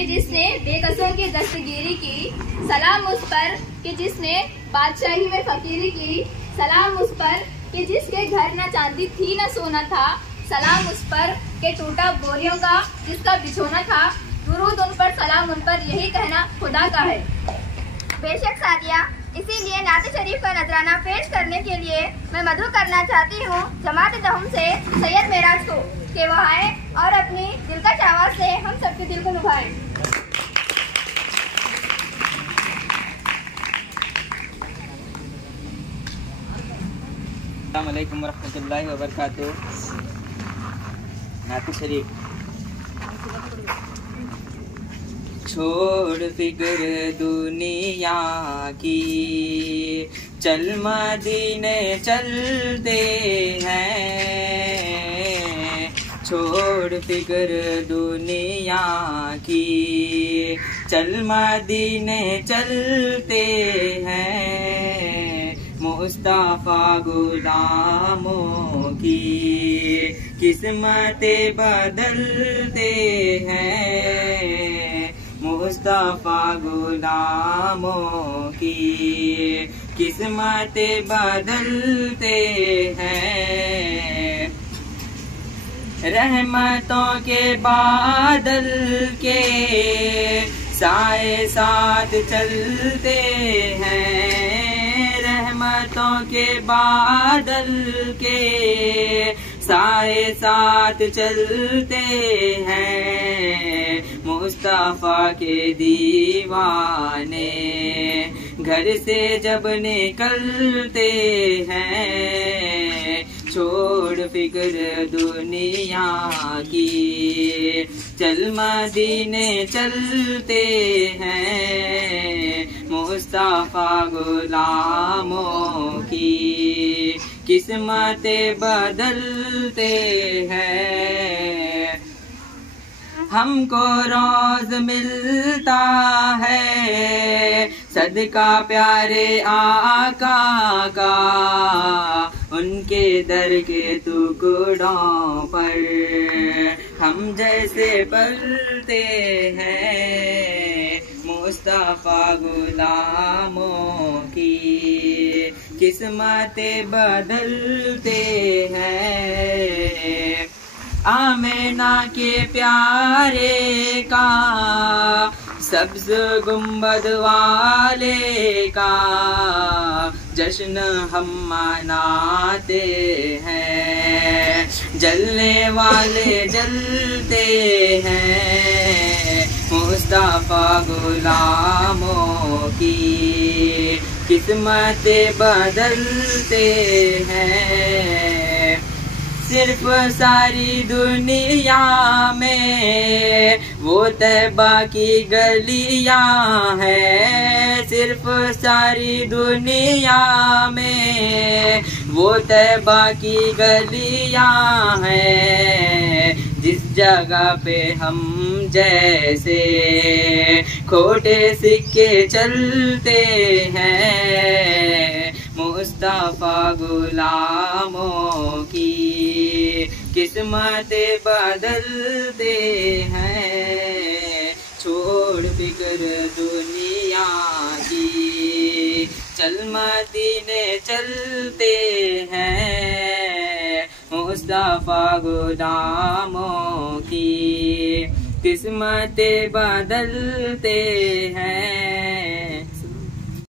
कि जिसने बेकसों की दस्तगीरी की, सलाम उस पर कि जिसने बादशाही में फकीरी की, सलाम उस पर कि जिसके घर न चांदी थी न सोना था, सलाम उस पर कि टूटा बोरियों का जिसका बिछोना था। दुरूद उन पर, सलाम उन पर, यही कहना खुदा का है। बेशक सादिया, इसीलिए नात शरीफ का नजराना पेश करने के लिए मैं मदऊ करना चाहती हूँ जमात दहुम से सैयद मेराज को कि वो आए और अपनी दिलकश आवाज से हम सबके दिल को लुभाएं। अस्सलाम वालेकुम वरहमतुल्लाहि वबरकातुहू। नात शरीफ। छोड़ फिक्र दुनिया की, चल मदीने चलते हैं। छोड़ फिक्र दुनिया की, चल मदीने चलते हैं। मुस्तफा गुलामों की किस्मतें बदलते हैं। मुस्तफा गुलामों की किस्मतें बदलते हैं। रहमतों के बादल के साए साथ चलते हैं। रहमतों के बादल के साए साथ चलते हैं। मुस्तफा के दीवाने घर से जब निकलते हैं। छोड़ फिक्र दुनिया की, चल मदीने चलते हैं। मुस्तफा गुलामों की किस्मतें बदलते हैं। हमको रोज मिलता है सदका प्यारे आका का, उनके दर के टुकड़ों पर हम जैसे पलते हैं। मुस्तफा गुलामों की किस्मतें बदलते हैं। आमेना के प्यारे का, सब्ज गुम्बद वाले का जश्न हम मनाते हैं। जलने वाले जलते हैं। मुस्तफा गुलामों की किस्मतें बदलते हैं। सिर्फ सारी दुनिया में वो तैबा की गलियां हैं। सिर्फ सारी दुनिया में वो तैबा की गलियां हैं। जिस जगह पे हम जैसे खोटे सिक्के चलते हैं। मुस्तफा गुलामों की किस्मतें बदलते हैं। छोड़ फिक्र दुनिया की, चल मदीने चलते हैं। मुस्तफा गुलामों की किस्मतें बदलते